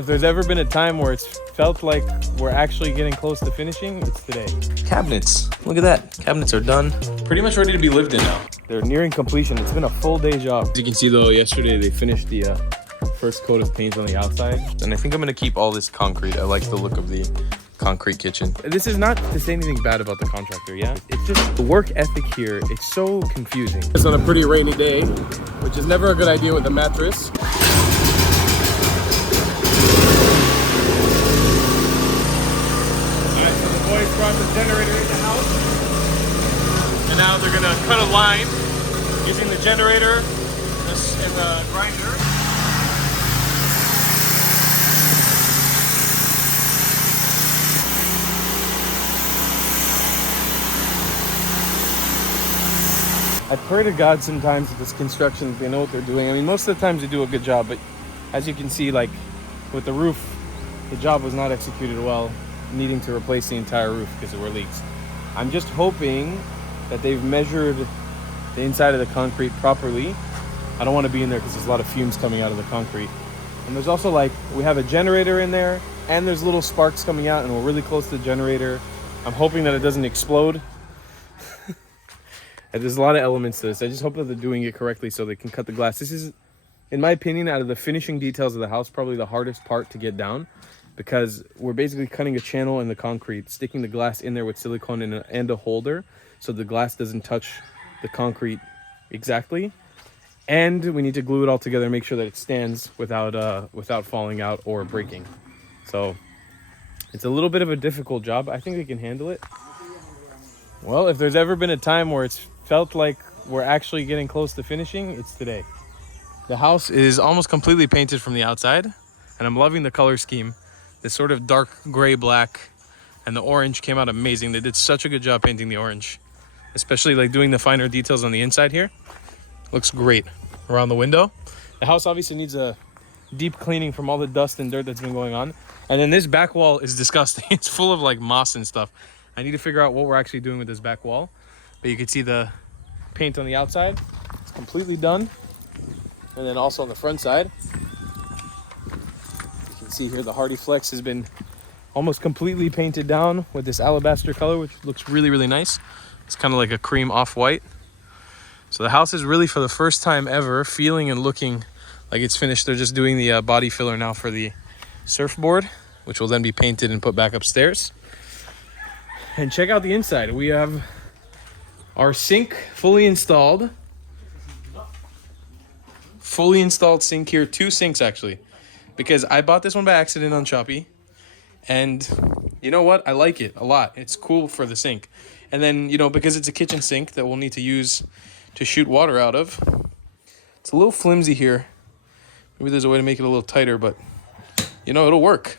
If there's ever been a time where it's felt like we're actually getting close to finishing, it's today. Cabinets, look at that. Cabinets are done. Pretty much ready to be lived in now. They're nearing completion. It's been a full day job. As you can see though, yesterday they finished the first coat of paint on the outside. And I think I'm gonna keep all this concrete. I like the look of the concrete kitchen. This is not to say anything bad about the contractor, yeah? It's just the work ethic here, it's so confusing. It's on a pretty rainy day, which is never a good idea with a mattress. Boys brought the generator in the house, and now they're gonna cut a line using the generator and the grinder. I pray to God sometimes that this construction, they know what they're doing. I mean, most of the times they do a good job, but as you can see, like with the roof, the job was not executed well, needing to replace the entire roof because there were leaks. I'm just hoping that they've measured the inside of the concrete properly. I don't want to be in there because there's a lot of fumes coming out of the concrete. And there's also like, we have a generator in there and there's little sparks coming out and we're really close to the generator. I'm hoping that it doesn't explode. There's a lot of elements to this. I just hope that they're doing it correctly so they can cut the glass. This is, in my opinion, out of the finishing details of the house, probably the hardest part to get down, because we're basically cutting a channel in the concrete, sticking the glass in there with silicone and a holder so the glass doesn't touch the concrete exactly. And we need to glue it all together and make sure that it stands without falling out or breaking. So it's a little bit of a difficult job. I think they can handle it. Well, if there's ever been a time where it's felt like we're actually getting close to finishing, it's today. The house is almost completely painted from the outside, and I'm loving the color scheme. This sort of dark gray black, and the orange came out amazing. They did such a good job painting the orange, especially like doing the finer details on the inside here. Looks great around the window. The house obviously needs a deep cleaning from all the dust and dirt that's been going on. And then this back wall is disgusting. It's full of like moss and stuff. I need to figure out what we're actually doing with this back wall. But you can see the paint on the outside. It's completely done. And then also on the front side, you can see here the Hardy Flex has been almost completely painted down with this alabaster color, which looks really, really nice. It's kind of like a cream off-white. So the house is really, for the first time ever, feeling and looking like it's finished. They're just doing the body filler now for the surfboard, which will then be painted and put back upstairs. And check out the inside. We have our sink fully installed. Fully installed sink here. 2 sinks actually, because I bought this one by accident on Shopee. And you know what? I like it a lot. It's cool for the sink. And then, you know, because it's a kitchen sink that we'll need to use to shoot water out of, it's a little flimsy here. Maybe there's a way to make it a little tighter, but you know, it'll work.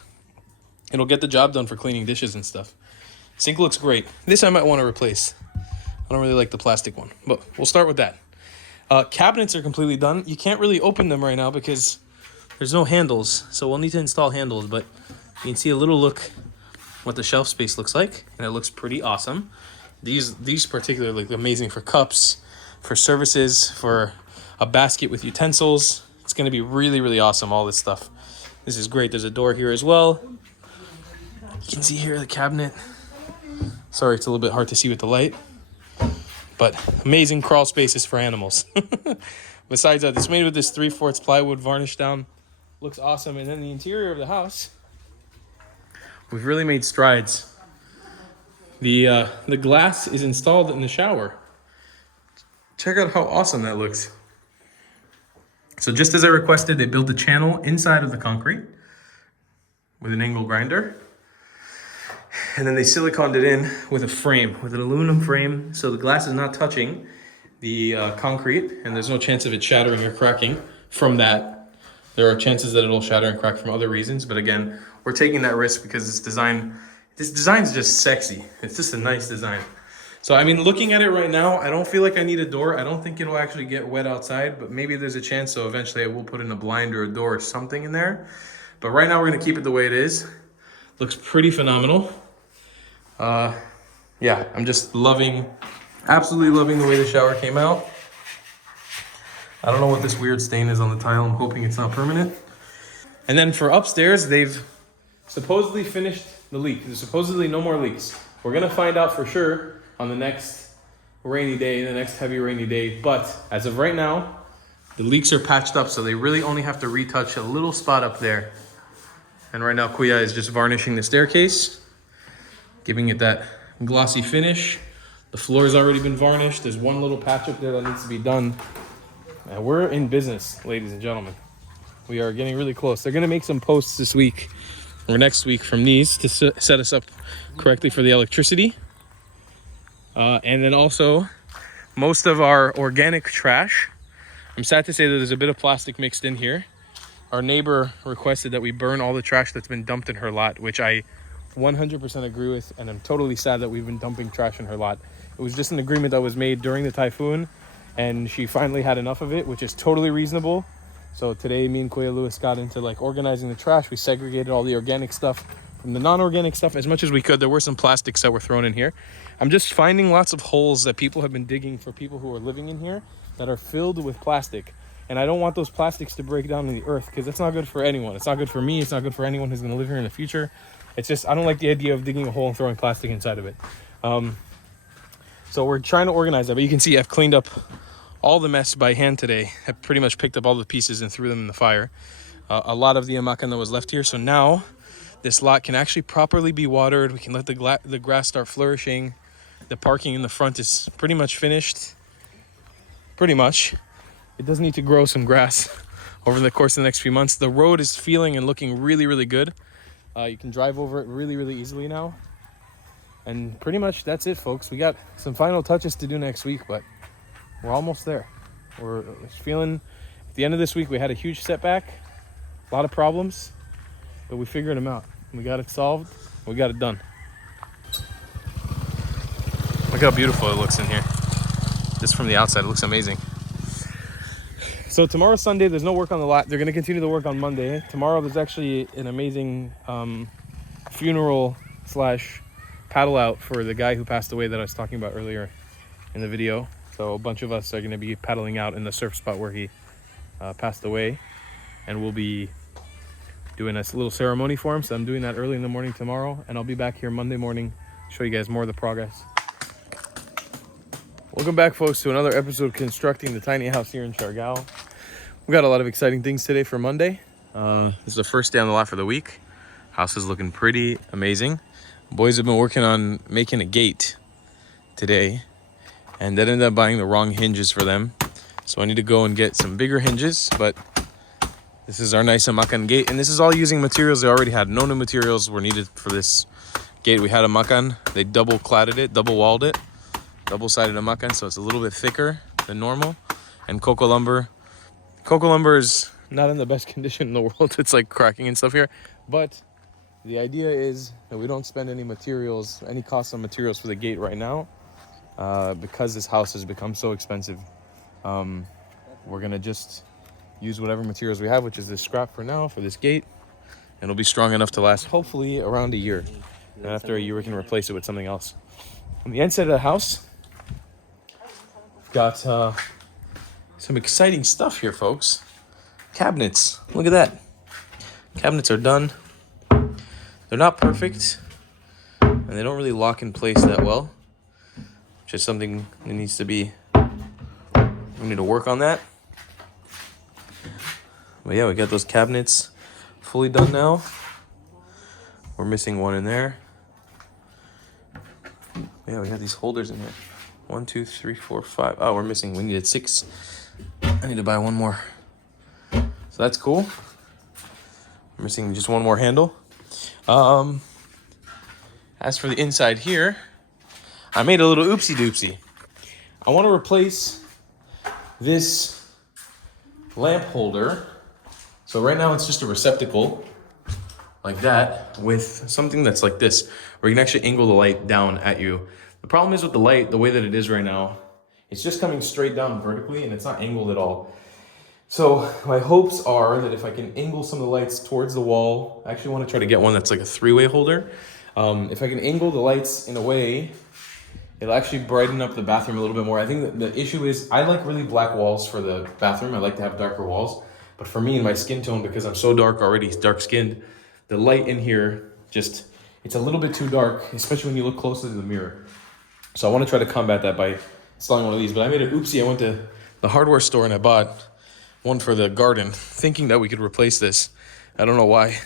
It'll get the job done for cleaning dishes and stuff. Sink looks great. This I might want to replace. I don't really like the plastic one, but we'll start with that. Cabinets are completely done. You can't really open them right now because there's no handles, so we'll need to install handles, but you can see a little look what the shelf space looks like, and it looks pretty awesome. These particularly look amazing for cups, for services, for a basket with utensils. It's going to be really, really awesome, all this stuff. This is great. There's a door here as well. You can see here the cabinet. Sorry, it's a little bit hard to see with the light, but amazing crawl spaces for animals. Besides that, it's made with this 3/4 plywood varnish down. Looks awesome. And then the interior of the house, we've really made strides. The glass is installed in the shower. Check out how awesome that looks. So just as I requested, they built a channel inside of the concrete with an angle grinder. And then they siliconed it in with a frame, with an aluminum frame, so the glass is not touching the concrete, and there's no chance of it shattering or cracking from that. There are chances that it'll shatter and crack from other reasons, but again, we're taking that risk because this design's just sexy. It's just a nice design. So I mean, looking at it right now, I don't feel like I need a door. I don't think it'll actually get wet outside, but maybe there's a chance, so eventually I will put in a blind or a door or something in there. But right now we're gonna keep it the way it is. Looks pretty phenomenal. Yeah, I'm just absolutely loving the way the shower came out. I don't know what this weird stain is on the tile. I'm hoping it's not permanent. And then for upstairs, they've supposedly finished the leak. There's supposedly no more leaks. We're gonna find out for sure on the next rainy day, the next heavy rainy day. But as of right now, the leaks are patched up, so they really only have to retouch a little spot up there. And right now, Kuya is just varnishing the staircase, giving it that glossy finish. The floor has already been varnished. There's one little patch up there that needs to be done. And we're in business, ladies and gentlemen. We are getting really close. They're gonna make some posts this week or next week from these to set us up correctly for the electricity. And then also, most of our organic trash, I'm sad to say that there's a bit of plastic mixed in here. Our neighbor requested that we burn all the trash that's been dumped in her lot, which I 100% agree with, and I'm totally sad that we've been dumping trash in her lot. It was just an agreement that was made during the typhoon, and she finally had enough of it, which is totally reasonable. So today, me and Kuya Lewis got into like organizing the trash. We segregated all the organic stuff from the non-organic stuff as much as we could. There were some plastics that were thrown in here. I'm just finding lots of holes that people have been digging for people who are living in here that are filled with plastic. And I don't want those plastics to break down in the earth because that's not good for anyone. It's not good for me. It's not good for anyone who's going to live here in the future. It's just, I don't like the idea of digging a hole and throwing plastic inside of it. So we're trying to organize that. But you can see I've cleaned up all the mess by hand today. I pretty much picked up all the pieces and threw them in the fire. A lot of the amakan that was left here. So now this lot can actually properly be watered. We can let the grass start flourishing. The parking in the front is pretty much finished. Pretty much. It does need to grow some grass over the course of the next few months. The road is feeling and looking really, really good. You can drive over it really, really easily now. And pretty much that's it, folks. We got some final touches to do next week, but we're almost there. We're feeling, at the end of this week, we had a huge setback, a lot of problems, but we figured them out. We got it solved. We got it done. Look how beautiful it looks in here. Just from the outside, it looks amazing. So tomorrow's Sunday, there's no work on the lot. They're gonna continue the work on Monday. Tomorrow there's actually an amazing funeral / paddle out for the guy who passed away that I was talking about earlier in the video. So a bunch of us are gonna be paddling out in the surf spot where he passed away. And we'll be doing a little ceremony for him. So I'm doing that early in the morning tomorrow. And I'll be back here Monday morning to show you guys more of the progress. Welcome back, folks, to another episode of Constructing the Tiny House here in Siargao. We got a lot of exciting things today for Monday. This is the first day on the lot for the week. House is looking pretty amazing. Boys have been working on making a gate today, and that ended up buying the wrong hinges for them. So I need to go and get some bigger hinges, but this is our nice amakan gate, and this is all using materials they already had. No new materials were needed for this gate. We had amakan. They double cladded it, double walled it. Double-sided amakan, so it's a little bit thicker than normal. And cocoa lumber. Cocoa lumber is not in the best condition in the world. It's like cracking and stuff here. But the idea is that we don't spend any materials, any cost on materials for the gate right now, because this house has become so expensive. We're gonna just use whatever materials we have, which is this scrap for now for this gate, and it'll be strong enough to last hopefully around a year. And after a year, we can replace it with something else. On the inside of the house, got some exciting stuff here, folks. Cabinets. Look at that. Cabinets are done. They're not perfect, and they don't really lock in place that well, which is something that needs to be, we need to work on that. But yeah, we got those cabinets fully done now. We're missing one in there. Yeah, we got these holders in here. 1, 2, 3, 4, 5. Oh, we're missing. We needed 6. I need to buy one more. So that's cool. We're missing just one more handle. As for the inside here, I made a little oopsie doopsie. I want to replace this lamp holder. So right now it's just a receptacle like that with something that's like this, where you can actually angle the light down at you. The problem is with the light, the way that it is right now, it's just coming straight down vertically and it's not angled at all. So my hopes are that if I can angle some of the lights towards the wall, I actually want to try to get one that's like a 3-way holder. If I can angle the lights in a way, it'll actually brighten up the bathroom a little bit more. I think that the issue is I like really black walls for the bathroom. I like to have darker walls. But for me and my skin tone, because I'm so dark already, dark skinned, the light in here just, it's a little bit too dark, especially when you look closely to the mirror. So I want to try to combat that by installing one of these. But I made an oopsie. I went to the hardware store and I bought one for the garden, thinking that we could replace this. I don't know why.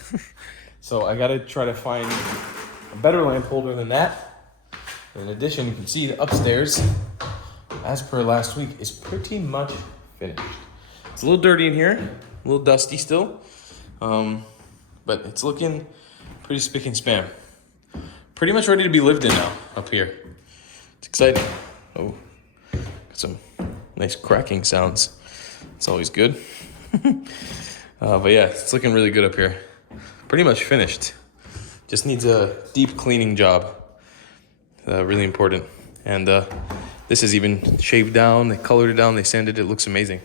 So I got to try to find a better lamp holder than that. In addition, you can see the upstairs, as per last week, is pretty much finished. It's a little dirty in here, a little dusty still, but it's looking pretty spick and span. Pretty much ready to be lived in now up here. It's exciting. Oh, got some nice cracking sounds. It's always good. But yeah, it's looking really good up here. Pretty much finished. Just needs a deep cleaning job. Really important. And this is even shaved down. They colored it down. They sanded it. It looks amazing.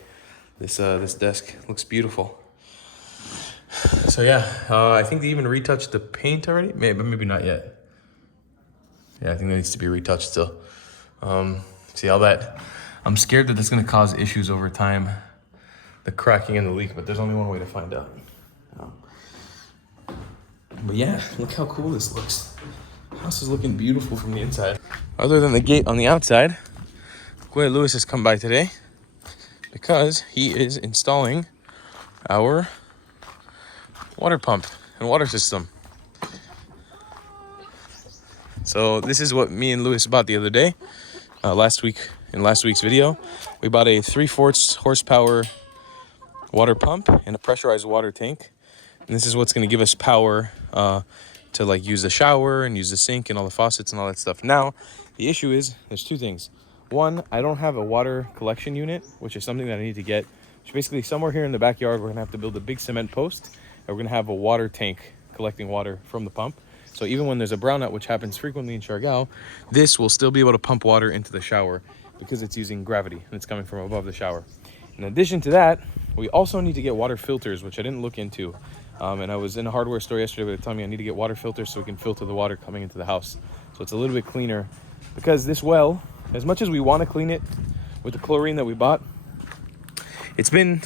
This desk looks beautiful. So yeah, I think they even retouched the paint already. Maybe not yet. Yeah, I think that needs to be retouched still. See all that? I'm scared that that's gonna cause issues over time. The cracking and the leak, but there's only one way to find out. But yeah, look how cool this looks. The house is looking beautiful from the inside. Other than the gate on the outside, Gwen Lewis has come by today because he is installing our water pump and water system. So this is what me and Lewis bought the other day. Last week's video, we bought a 3/4 horsepower water pump and a pressurized water tank. And this is what's going to give us power to like use the shower and use the sink and all the faucets and all that stuff. Now, the issue is there's two things. One, I don't have a water collection unit, which is something that I need to get. Which basically somewhere here in the backyard, we're going to have to build a big cement post. And we're going to have a water tank collecting water from the pump. So even when there's a brownout, which happens frequently in Siargao, this will still be able to pump water into the shower because it's using gravity and it's coming from above the shower. In addition to that, we also need to get water filters, which I didn't look into. And I was in a hardware store yesterday where they told me I need to get water filters so we can filter the water coming into the house. So it's a little bit cleaner because this well, as much as we want to clean it with the chlorine that we bought, it's been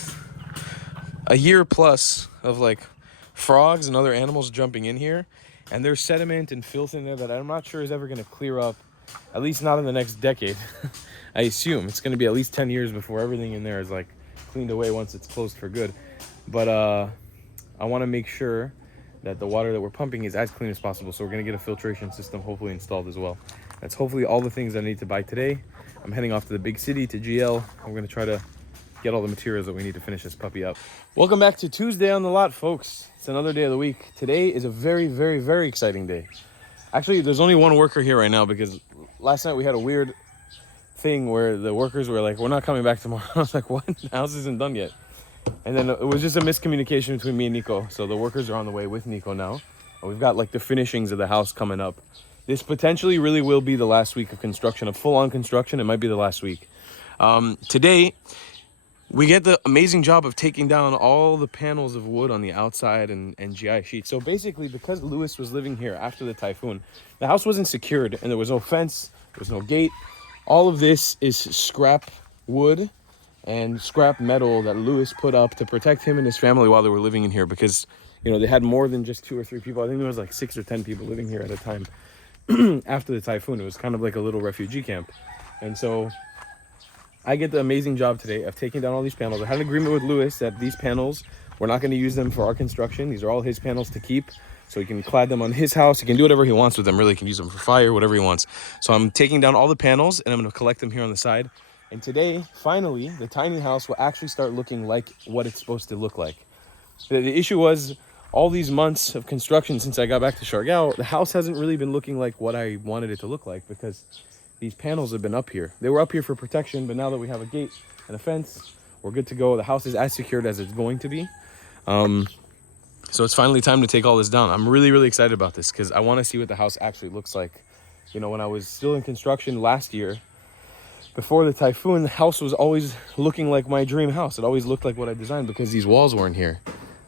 a year plus of like frogs and other animals jumping in here. And there's sediment and filth in there that I'm not sure is ever going to clear up, at least not in the next decade. I assume it's going to be at least 10 years before everything in there is like cleaned away once it's closed for good. But I want to make sure that the water that we're pumping is as clean as possible. So we're going to get a filtration system hopefully installed as well. That's hopefully all the things I need to buy today. I'm heading off to the big city, to GL. We're going to try to get all the materials that we need to finish this puppy up. Welcome back to Tuesday on the lot, folks. It's another day of the week. Today is a very, very, very exciting day. Actually, there's only one worker here right now because last night we had a weird thing where the workers were like, we're not coming back tomorrow. I was like, what? The house isn't done yet. And then it was just a miscommunication between me and Nico. So the workers are on the way with Nico now. We've got like the finishings of the house coming up. This potentially really will be the last week of construction, of full-on construction. It might be the last week. Today, we get the amazing job of taking down all the panels of wood on the outside and GI sheet. So basically, because Lewis was living here after the typhoon, the house wasn't secured and there was no fence, there was no gate. All of this is scrap wood and scrap metal that Lewis put up to protect him and his family while they were living in here because, you know, they had more than just 2 or 3 people. I think there was like 6 or 10 people living here at a time after the typhoon. It was kind of like a little refugee camp. And so I get the amazing job today of taking down all these panels. I had an agreement with Lewis that these panels, we're not going to use them for our construction. These are all his panels to keep. So he can clad them on his house. He can do whatever he wants with them. Really, he can use them for fire, whatever he wants. So I'm taking down all the panels and I'm going to collect them here on the side. And today, finally, the tiny house will actually start looking like what it's supposed to look like. The issue was all these months of construction since I got back to Siargao, the house hasn't really been looking like what I wanted it to look like because these panels have been up here. They were up here for protection, but now that we have a gate and a fence, we're good to go. The house is as secured as it's going to be. So it's finally time to take all this down. I'm really, really excited about this because I want to see what the house actually looks like. You know, when I was still in construction last year, before the typhoon, the house was always looking like my dream house. It always looked like what I designed because these walls weren't here.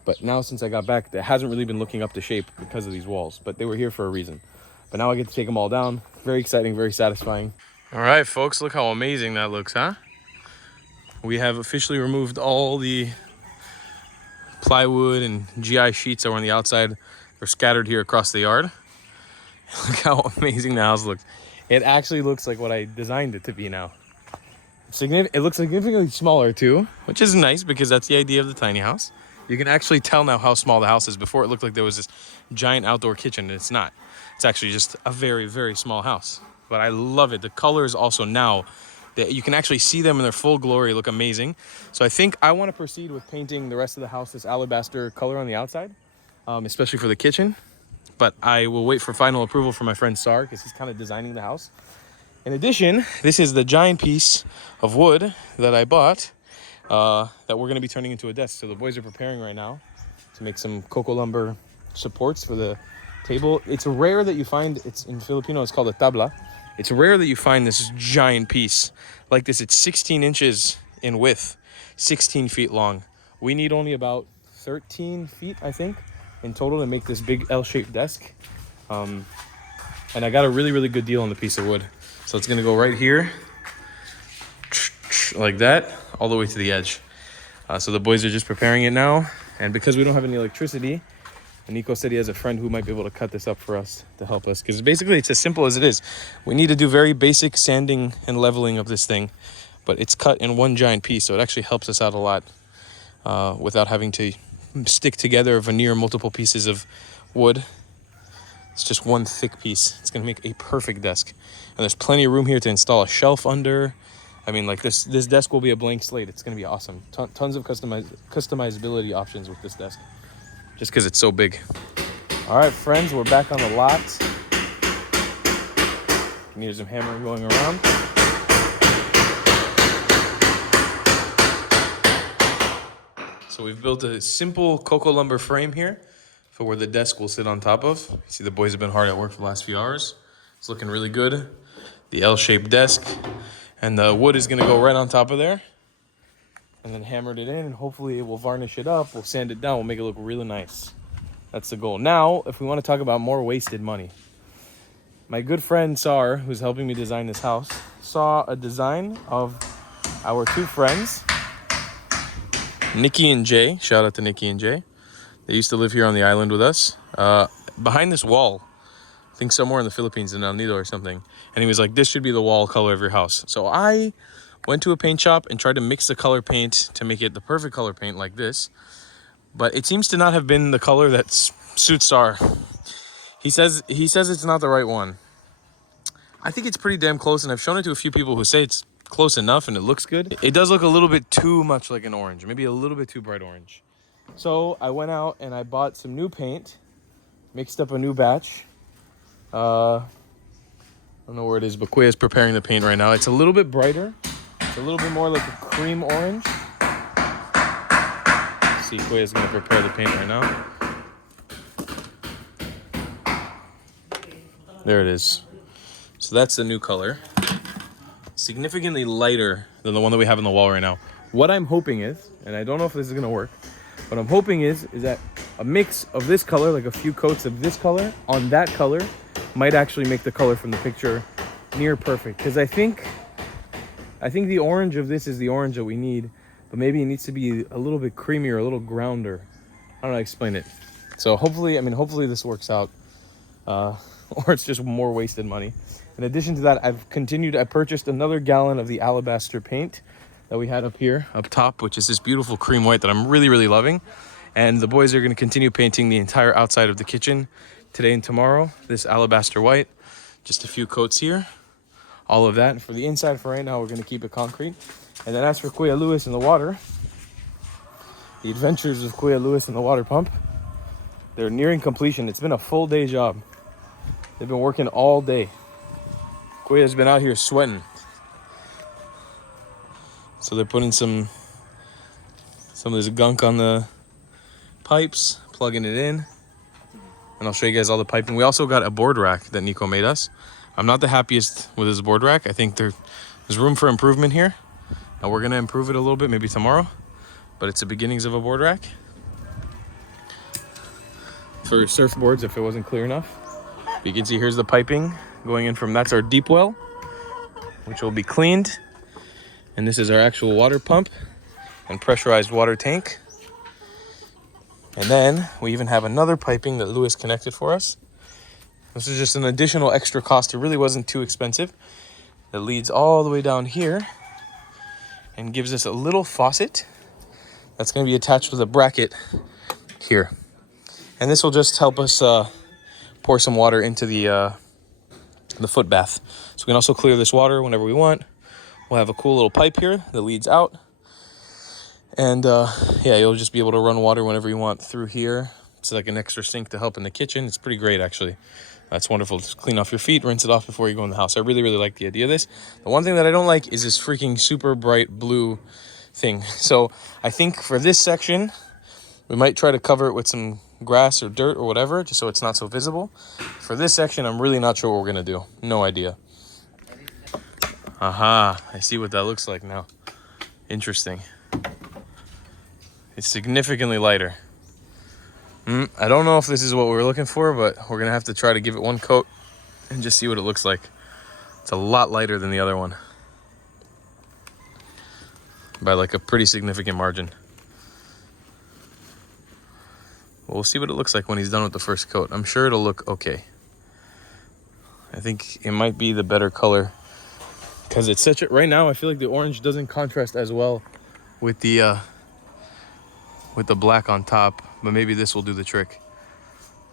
But now since I got back, it hasn't really been looking up to shape because of these walls. But they were here for a reason. But now I get to take them all down. Very exciting, very satisfying. All right, folks, look how amazing that looks, huh? We have officially removed all the plywood and GI sheets that were on the outside are scattered here across the yard. Look how amazing the house looks. It actually looks like what I designed it to be now. It looks significantly smaller too, which is nice because that's the idea of the tiny house. You can actually tell now how small the house is. Before it looked like there was this giant outdoor kitchen, and it's not. It's actually just a very, very small house. But I love it. The colors also now, that you can actually see them in their full glory, look amazing. So I think I want to proceed with painting the rest of the house this alabaster color on the outside, especially for the kitchen. But I will wait for final approval from my friend Sar because he's kind of designing the house. In addition, this is the giant piece of wood that I bought that we're going to be turning into a desk. So the boys are preparing right now to make some coco lumber supports for the table. It's rare that you find, it's in Filipino, it's called a tabla. It's rare that you find this giant piece like this. It's 16 inches in width, 16 feet long. We need only about 13 feet, I think, in total to make this big L-shaped desk. And I got a really, really good deal on the piece of wood. So it's gonna go right here, like that, all the way to the edge. So the boys are just preparing it now. And because we don't have any electricity, Nico said he has a friend who might be able to cut this up for us to help us. Because basically it's as simple as it is. We need to do very basic sanding and leveling of this thing, but it's cut in one giant piece. So it actually helps us out a lot without having to stick together, veneer multiple pieces of wood. It's just one thick piece. It's gonna make a perfect desk. And there's plenty of room here to install a shelf under. I mean, like this desk will be a blank slate. It's gonna be awesome. Tons of customizability options with this desk, just because it's so big. All right, friends, we're back on the lot. You can hear some hammering going around. So we've built a simple coco lumber frame here for where the desk will sit on top of. You see the boys have been hard at work for the last few hours. It's looking really good. The L-shaped desk. And the wood is gonna go right on top of there. And then hammered it in, and hopefully we'll varnish it up, we'll sand it down, we'll make it look really nice. That's the goal. Now, if we wanna talk about more wasted money. My good friend Sar, who's helping me design this house, saw a design of our two friends, Nikki and Jay. Shout out to Nikki and Jay. They used to live here on the island with us. Behind this wall, I think somewhere in the Philippines, in El Nido or something. And he was like, this should be the wall color of your house. So I went to a paint shop and tried to mix the color paint to make it the perfect color paint like this. But it seems to not have been the color that suits Sar. He says it's not the right one. I think it's pretty damn close, and I've shown it to a few people who say it's close enough and it looks good. It does look a little bit too much like an orange, maybe a little bit too bright orange. So I went out and I bought some new paint, mixed up a new batch. I don't know where it is, but Kuya's preparing the paint right now. It's a little bit brighter. It's a little bit more like a cream orange. Let's see, Kuya's gonna prepare the paint right now. There it is. So that's the new color. Significantly lighter than the one that we have on the wall right now. What I'm hoping is, and I don't know if this is gonna work, what I'm hoping is that a mix of this color, like a few coats of this color on that color, might actually make the color from the picture near perfect. Because I think the orange of this is the orange that we need, but maybe it needs to be a little bit creamier, a little grounder. I don't know how to explain it. So hopefully this works out, or it's just more wasted money. In addition to that, I purchased another gallon of the alabaster paint that we had up here, up top, which is this beautiful cream white that I'm really, really loving. And the boys are gonna continue painting the entire outside of the kitchen today and tomorrow, this alabaster white. Just a few coats here, all of that. And for the inside, for right now, we're gonna keep it concrete. And then as for Kuya Lewis and the water, the adventures of Kuya Lewis and the water pump, they're nearing completion. It's been a full day job. They've been working all day. Kuya's been out here sweating. So they're putting some of this gunk on the pipes, plugging it in. And I'll show you guys all the piping. We also got a board rack that Nico made us. I'm not the happiest with his board rack. I think there's room for improvement here. And we're gonna improve it a little bit, maybe tomorrow. But it's the beginnings of a board rack. For surfboards, if it wasn't clear enough. You can see here's the piping going in from, that's our deep well, which will be cleaned. And this is our actual water pump and pressurized water tank. And then we even have another piping that Lewis connected for us. This is just an additional extra cost. It really wasn't too expensive. That leads all the way down here and gives us a little faucet that's going to be attached with a bracket here. And this will just help us pour some water into the foot bath. So we can also clear this water whenever we want. We'll have a cool little pipe here that leads out. And yeah, you'll just be able to run water whenever you want through here. It's like an extra sink to help in the kitchen. It's pretty great, actually. That's wonderful. Just clean off your feet, rinse it off before you go in the house. I really, really like the idea of this. The one thing that I don't like is this freaking super bright blue thing. So I think for this section, we might try to cover it with some grass or dirt or whatever, just so it's not so visible. For this section, I'm really not sure what we're going to do. No idea. Aha, I see what that looks like now. Interesting. It's significantly lighter. I don't know if this is what we were looking for, but we're going to have to try to give it one coat and just see what it looks like. It's a lot lighter than the other one. By like a pretty significant margin. We'll see what it looks like when he's done with the first coat. I'm sure it'll look okay. I think it might be the better color. Because it's such a... Right now, I feel like the orange doesn't contrast as well with the black on top. But maybe this will do the trick.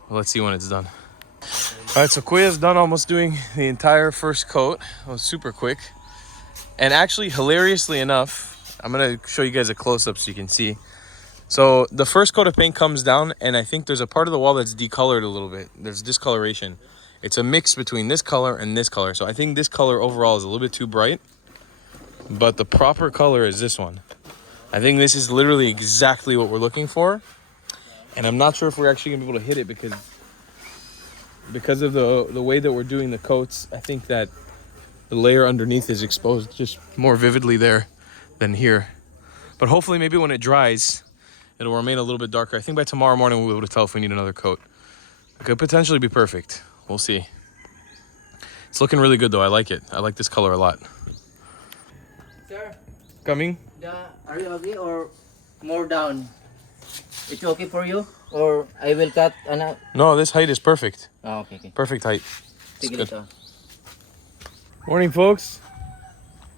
Well, let's see when it's done. All right, so Kuya's done almost doing the entire first coat. It was super quick. And actually, hilariously enough, I'm going to show you guys a close-up so you can see. So the first coat of paint comes down, and I think there's a part of the wall that's decolored a little bit. There's discoloration. It's a mix between this color and this color. So I think this color overall is a little bit too bright. But the proper color is this one. I think this is literally exactly what we're looking for. And I'm not sure if we're actually going to be able to hit it because of the way that we're doing the coats. I think that the layer underneath is exposed just more vividly there than here. But hopefully maybe when it dries, it'll remain a little bit darker. I think by tomorrow morning we'll be able to tell if we need another coat. It could potentially be perfect. We'll see. It's looking really good though. I like it. I like this color a lot. Sir, Coming? are you okay or more down? It's okay for you? Or I will cut ano? No, this height is perfect. Oh, okay. Perfect height. It's Sige good. dito. Morning, folks.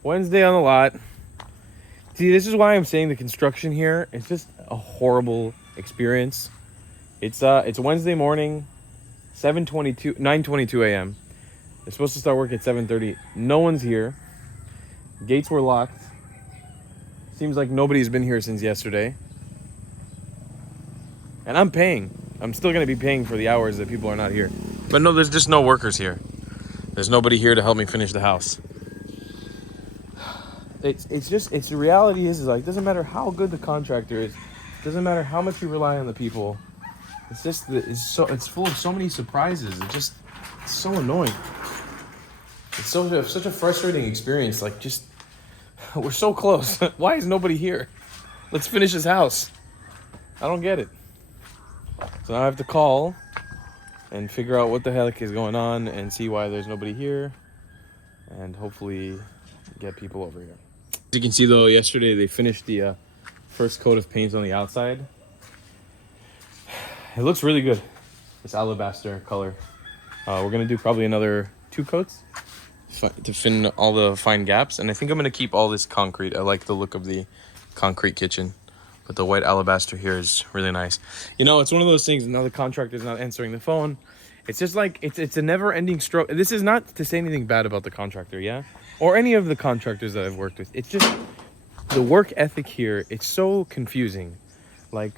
Wednesday on the lot. See, this is why I'm saying the construction here, it's just a horrible experience. It's Wednesday morning, 9:22 a.m. They're supposed to start work at 7:30. No one's here. Gates were locked. Seems like nobody's been here since yesterday. And I'm paying. I'm still going to be paying for the hours that people are not here. But no, there's just no workers here. There's nobody here to help me finish the house. It's the reality is like, it doesn't matter how good the contractor is. It doesn't matter how much you rely on the people. It's just, it's full of so many surprises. It's so annoying. It's such a frustrating experience. Like, just, we're so close. Why is nobody here? Let's finish this house. I don't get it. So now I have to call and figure out what the heck is going on and see why there's nobody here and hopefully get people over here. As you can see though, yesterday they finished the first coat of paint on the outside. It looks really good, this alabaster color. We're gonna do probably another 2 coats to fill all the fine gaps, and I think I'm gonna keep all this concrete. I like the look of the concrete kitchen. But the white alabaster here is really nice. You know, it's one of those things, now the contractor's not answering the phone. It's just like, it's a never-ending stroke. This is not to say anything bad about the contractor, yeah? Or any of the contractors that I've worked with. It's just, the work ethic here, it's so confusing. Like,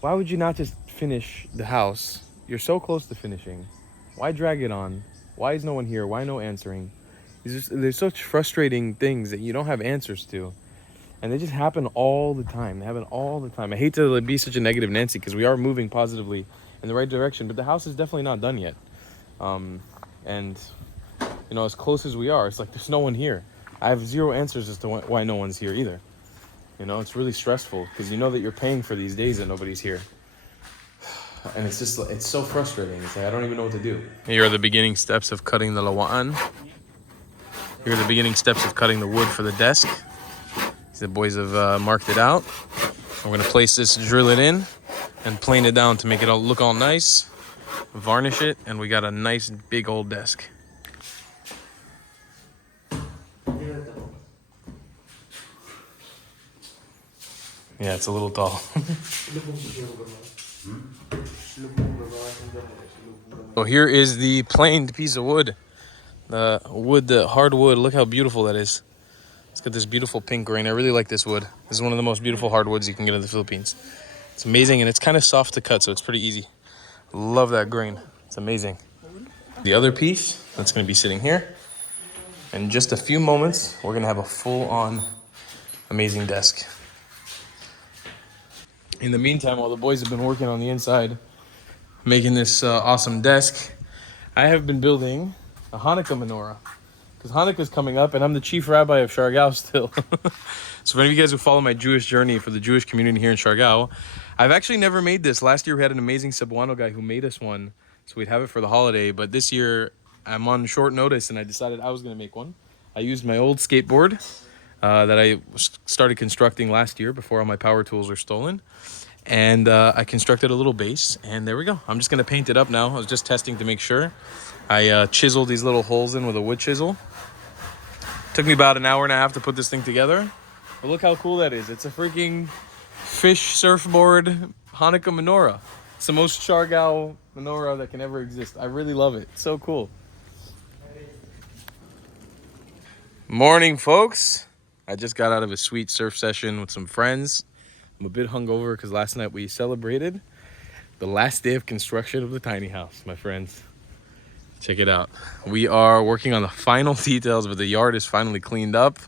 why would you not just finish the house? You're so close to finishing. Why drag it on? Why is no one here? Why no answering? There's such frustrating things that you don't have answers to. And they just happen all the time. They happen all the time. I hate to be such a negative Nancy because we are moving positively in the right direction, but the house is definitely not done yet. And, you know, as close as we are, it's like there's no one here. I have zero answers as to why no one's here either. You know, it's really stressful because you know that you're paying for these days that nobody's here. And it's just, it's so frustrating. It's like, I don't even know what to do. Here are the beginning steps of cutting the lawaan. Here are the beginning steps of cutting the wood for the desk. The boys have marked it out. We're gonna place this, drill it in, and plane it down to make it all look all nice. Varnish it, and we got a nice big old desk. Yeah, it's a little tall. So here is the planed piece of wood. The wood, the hardwood. Look how beautiful that is. It's got this beautiful pink grain. I really like this wood. This is one of the most beautiful hardwoods you can get in the Philippines. It's amazing, and it's kind of soft to cut, so it's pretty easy. Love that grain. It's amazing. The other piece that's going to be sitting here. In just a few moments, we're going to have a full-on amazing desk. In the meantime, while the boys have been working on the inside, making this awesome desk, I have been building a Hanukkah menorah. Because Hanukkah's coming up, and I'm the chief rabbi of Siargao still. So for any of you guys who follow my Jewish journey for the Jewish community here in Siargao, I've actually never made this. Last year we had an amazing Cebuano guy who made us one, so we'd have it for the holiday. But this year I'm on short notice, and I decided I was going to make one. I used my old skateboard that I started constructing last year before all my power tools were stolen. And I constructed a little base, and there we go. I'm just going to paint it up now. I was just testing to make sure. I chiseled these little holes in with a wood chisel. Took me about an hour and a half to put this thing together. But look how cool that is. It's a freaking fish surfboard Hanukkah menorah. It's the most Siargao menorah that can ever exist. I really love it. It's so cool. Morning, folks. I just got out of a sweet surf session with some friends. I'm a bit hungover because last night we celebrated the last day of construction of the tiny house, my friends. Check it out. We are working on the final details, but the yard is finally cleaned up,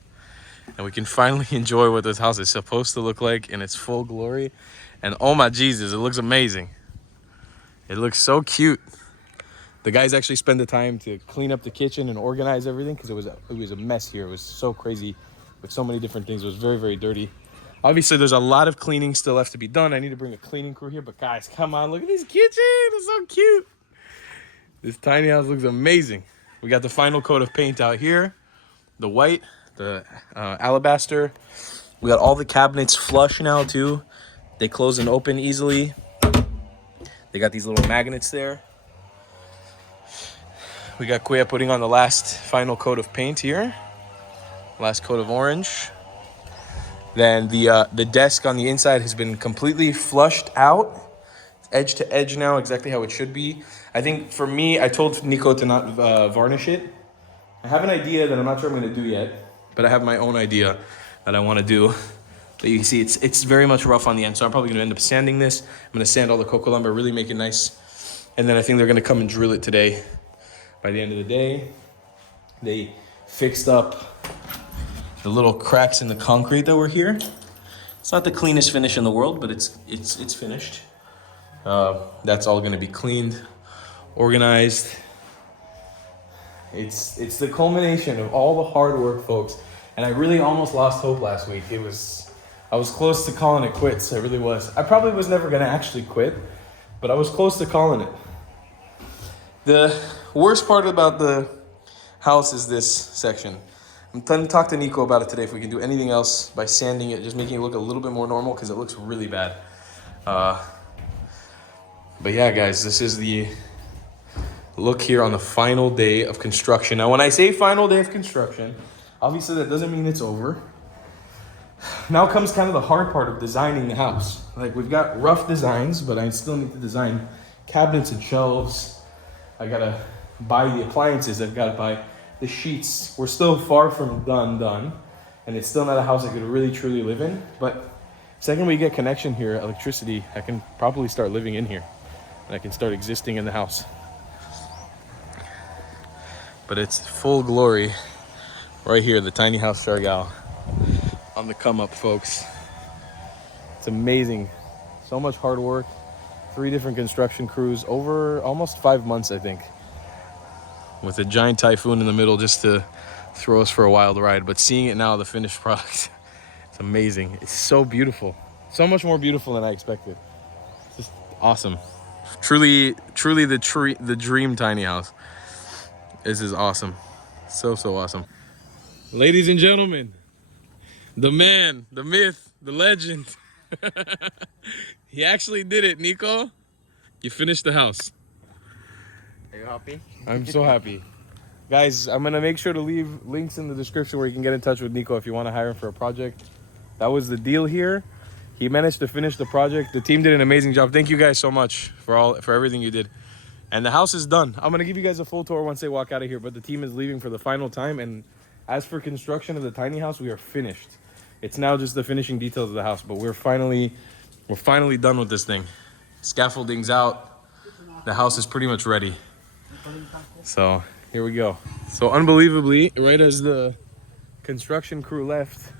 and we can finally enjoy what this house is supposed to look like in its full glory. And oh my Jesus, it looks amazing. It looks so cute. The guys actually spent the time to clean up the kitchen and organize everything because it was a mess here. It was so crazy with so many different things. It was very, very dirty. Obviously, there's a lot of cleaning still left to be done. I need to bring a cleaning crew here, but guys, come on, look at this kitchen. It's so cute. This tiny house looks amazing. We got the final coat of paint out here. The white, the alabaster. We got all the cabinets flush now too. They close and open easily. They got these little magnets there. We got Kuya putting on the last final coat of paint here. Last coat of orange. Then the desk on the inside has been completely flushed out. Edge to edge now, exactly how it should be. I think for me, I told Nico to not varnish it. I have an idea that I'm not sure I'm going to do yet, but I have my own idea that I want to do. But you can see it's very much rough on the end, so I'm probably going to end up sanding this. I'm going to sand all the cocoa lumber, really make it nice. And then I think they're going to come and drill it today. By the end of the day, they fixed up the little cracks in the concrete that were here. It's not the cleanest finish in the world, but it's finished. That's all going to be cleaned, organized. It's the culmination of all the hard work, folks. And I really almost lost hope last week. I was close to calling it quits. I really was. I probably was never going to actually quit, but I was close to calling it. The worst part about the house is this section. I'm going to talk to Nico about it today if we can do anything else by sanding it, just making it look a little bit more normal because it looks really bad. But yeah, guys, this is the look here on the final day of construction. Now, when I say final day of construction, obviously that doesn't mean it's over. Now comes kind of the hard part of designing the house. Like, we've got rough designs, but I still need to design cabinets and shelves. I gotta buy the appliances. I've gotta buy the sheets. We're still far from done. And it's still not a house I could really, truly live in. But second we get connection here, electricity, I can probably start living in here. And I can start existing in the house. But it's full glory right here, the tiny house Siargao. On the come up, folks. It's amazing. So much hard work. 3 different construction crews over almost 5 months, I think. With a giant typhoon in the middle just to throw us for a wild ride. But seeing it now, the finished product, it's amazing. It's so beautiful. So much more beautiful than I expected. It's just awesome. Truly the dream tiny house. This is awesome. So awesome. Ladies and gentlemen, the man, the myth, the legend. He actually did it, Nico. You finished the house. Are you happy? I'm so happy. Guys, I'm going to make sure to leave links in the description where you can get in touch with Nico if you want to hire him for a project. That was the deal here. He managed to finish the project. The team did an amazing job. Thank you guys so much for everything you did. And the house is done. I'm going to give you guys a full tour once they walk out of here, but the team is leaving for the final time. And as for construction of the tiny house, we are finished. It's now just the finishing details of the house, but we're finally done with this thing. Scaffolding's out. The house is pretty much ready. So here we go. So unbelievably, right as the construction crew left,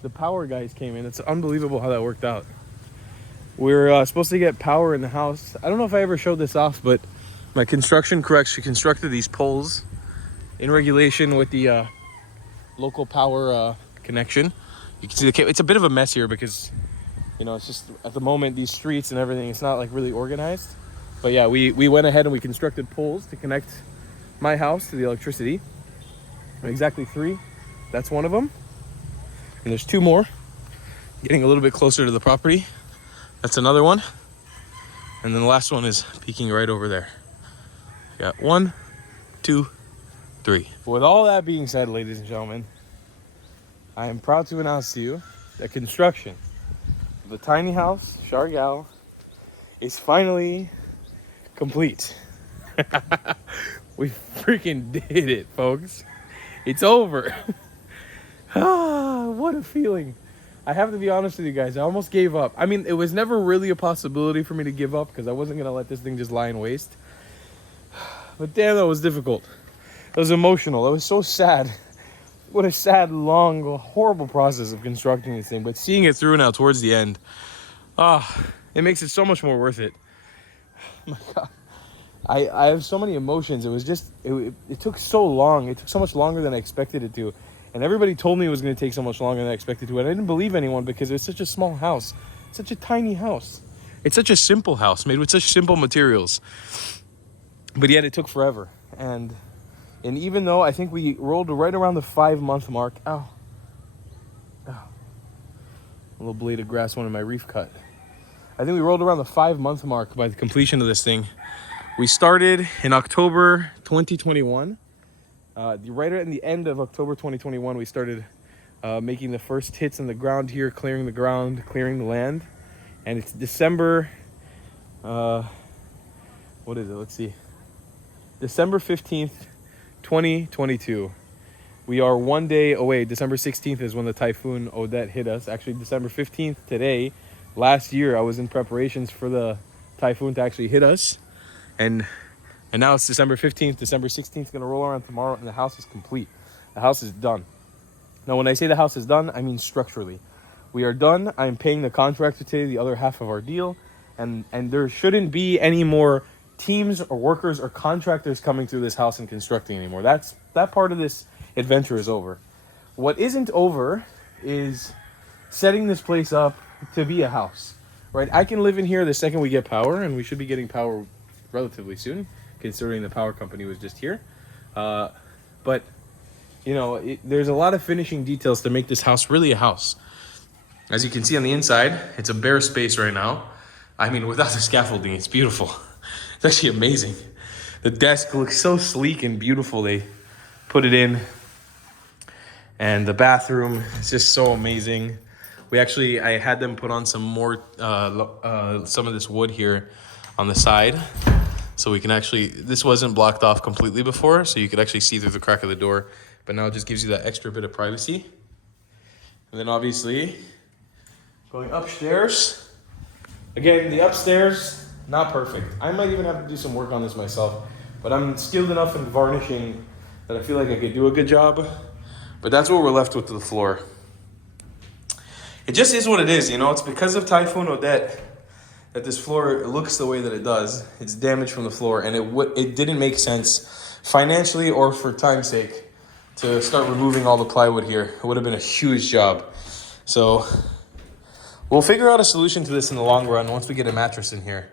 the power guys came in. It's unbelievable how that worked out. We're supposed to get power in the house. I don't know if I ever showed this off, but my construction crew actually constructed these poles in regulation with the local power connection. You can see it's a bit of a mess here because, you know, it's just at the moment these streets and everything, it's not like really organized. But yeah, we went ahead and we constructed poles to connect my house to the electricity. Exactly 3. That's one of them. And there's 2 more. Getting a little bit closer to the property. That's another one. And then the last one is peeking right over there. Got 1, 2, 3. With all that being said, ladies and gentlemen, I am proud to announce to you that construction of the tiny house, Shargal, is finally complete. We freaking did it, folks. It's over. What a feeling. I have to be honest with you guys. I almost gave up. I mean, it was never really a possibility for me to give up because I wasn't going to let this thing just lie in waste. But damn, that was difficult. It was emotional. It was so sad. What a sad, long, horrible process of constructing this thing. But seeing it through now towards the end, it makes it so much more worth it. Oh my God. I have so many emotions. It was just, it took so long. It took so much longer than I expected it to. And everybody told me it was going to take so much longer than I expected to. And I didn't believe anyone because it was such a small house. Such a tiny house. It's such a simple house made with such simple materials. But yet it took forever. And even though I think we rolled right around the 5-month mark. Ow. A little blade of grass went in my reef cut. I think we rolled around the 5-month mark by the completion of this thing. We started in October 2021. Right at the end of October 2021, we started making the first hits on the ground here, clearing the ground, clearing the land. And it's December, what is it? Let's see. December 15th, 2022. We are 1 day away. December 16th is when the typhoon Odette hit us. Actually, December 15th today. Last year, I was in preparations for the typhoon to actually hit us. And now it's December 15th. December 16th is going to roll around tomorrow, and the house is complete. The house is done. Now, when I say the house is done, I mean structurally. We are done. I'm paying the contractor today the other half of our deal. And there shouldn't be any more teams or workers or contractors coming through this house and constructing anymore. That part of this adventure is over. What isn't over is setting this place up to be a house, right? I can live in here the second we get power, and we should be getting power relatively soon, considering the power company was just here. But, you know, there's a lot of finishing details to make this house really a house. As you can see on the inside, it's a bare space right now. I mean, without the scaffolding, it's beautiful. It's actually amazing. The desk looks so sleek and beautiful. They put it in. And the bathroom is just so amazing. I had them put on some more, some of this wood here on the side. So we can actually, this wasn't blocked off completely before, so you could actually see through the crack of the door. But now it just gives you that extra bit of privacy. And then obviously, going upstairs. Again, the upstairs, not perfect. I might even have to do some work on this myself. But I'm skilled enough in varnishing that I feel like I could do a good job. But that's what we're left with to the floor. It just is what it is, you know. It's because of Typhoon Odette that this floor looks the way that it does. It's damaged from the floor, and it didn't make sense financially or for time's sake to start removing all the plywood here. It would have been a huge job. So we'll figure out a solution to this in the long run once we get a mattress in here.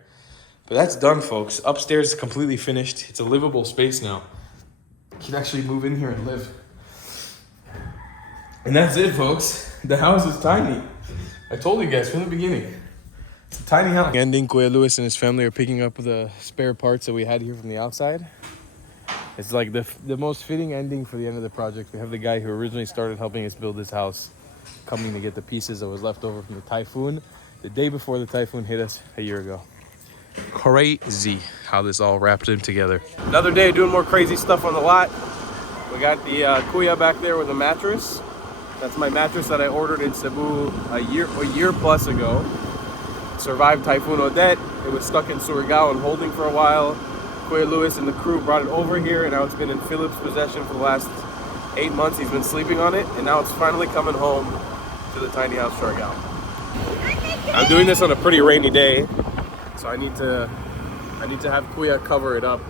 But that's done, folks. Upstairs is completely finished. It's a livable space now. You can actually move in here and live. And that's it, folks. The house is tiny. I told you guys from the beginning. Tiny house. Ending, Kuya Luis and his family are picking up the spare parts that we had here from the outside. It's like the most fitting ending for the end of the project. We have the guy who originally started helping us build this house coming to get the pieces that was left over from the typhoon the day before the typhoon hit us a year ago. Crazy how this all wrapped in together. Another day doing more crazy stuff on the lot. We got the Kuya back there with a mattress. That's my mattress that I ordered in Cebu a year plus ago. Survived Typhoon Odette. It was stuck in Surigao and holding for a while. Kuya Luis and the crew brought it over here, and now it's been in Philip's possession for the last 8 months. He's been sleeping on it, and now it's finally coming home to the tiny house Siargao. I'm doing this on a pretty rainy day, so I need to have Kuya cover it up.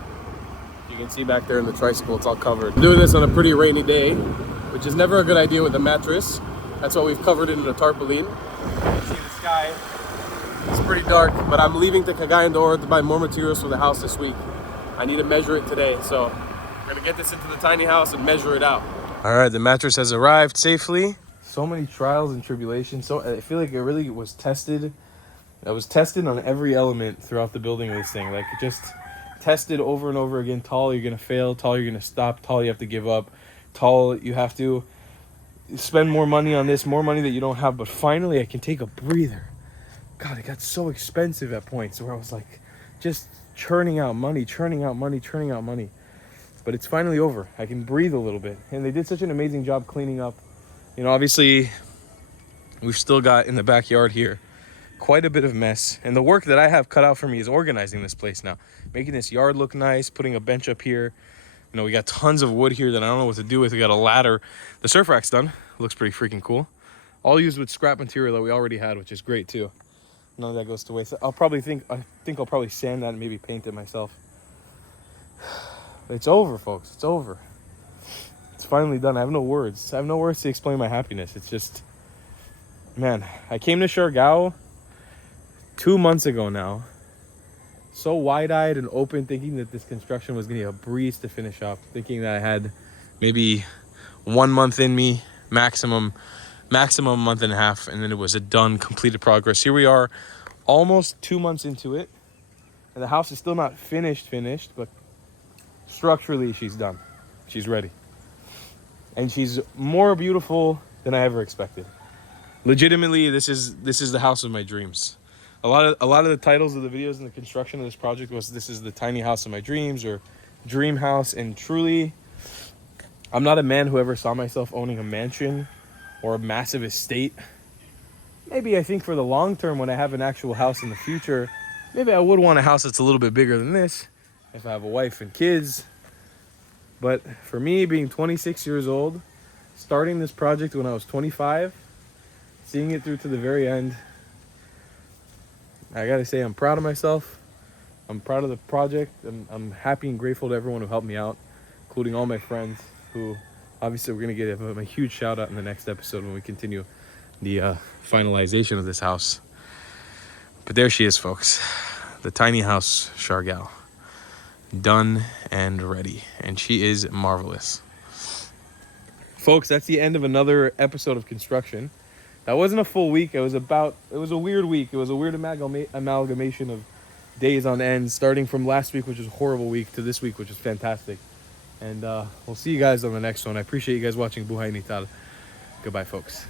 You can see back there in the tricycle, it's all covered. I'm doing this on a pretty rainy day, which is never a good idea with a mattress. That's why we've covered it in a tarpaulin. You can see the sky. It's pretty dark, but I'm leaving to Cagayan de Oro to buy more materials for the house this week. I need to measure it today, so we're gonna get this into the tiny house and measure it out. All right, the mattress has arrived safely. So many trials and tribulations. So I feel like it really was tested. I was tested on every element throughout the building of this thing. Like just tested over and over again. Tall, you're gonna fail. Tall, you're gonna stop. Tall, you have to give up. Tall, you have to spend more money on this, more money that you don't have. But finally, I can take a breather. God, it got so expensive at points where I was like, just churning out money. But it's finally over. I can breathe a little bit. And they did such an amazing job cleaning up. You know, obviously, we've still got in the backyard here quite a bit of mess. And the work that I have cut out for me is organizing this place now. Making this yard look nice, putting a bench up here. You know, we got tons of wood here that I don't know what to do with. We got a ladder. The surf rack's done. Looks pretty freaking cool. All used with scrap material that we already had, which is great too. None of that goes to waste. I think I'll probably sand that and maybe paint it myself. It's over, folks. It's over. It's finally done. I have no words. I have no words to explain my happiness. It's just, man, I came to Siargao 2 months ago now. So wide-eyed and open, thinking that this construction was going to be a breeze to finish up. Thinking that I had maybe 1 month in me, maximum a month and a half, and then it was a done, completed progress. Here we are, almost 2 months into it, and the house is still not finished, but structurally she's done. She's ready, and she's more beautiful than I ever expected. Legitimately, this is the house of my dreams. A lot of the titles of the videos in the construction of this project was "This is the tiny house of my dreams" or "Dream House," and truly, I'm not a man who ever saw myself owning a mansion or a massive estate. Maybe I think for the long term, when I have an actual house in the future, maybe I would want a house that's a little bit bigger than this if I have a wife and kids. But for me, being 26 years old, starting this project when I was 25, seeing it through to the very end, I gotta say I'm proud of myself. I'm proud of the project. I'm happy and grateful to everyone who helped me out, including all my friends who obviously we're going to get a huge shout out in the next episode when we continue the finalization of this house. But there she is, folks. The tiny house Siargao. Done and ready. And she is marvelous. Folks, that's the end of another episode of construction. That wasn't a full week. It was a weird week. It was a weird amalgamation of days on end, starting from last week, which was a horrible week, to this week, which is fantastic. And we'll see you guys on the next one. I appreciate you guys watching Buhay Nital. Goodbye, folks.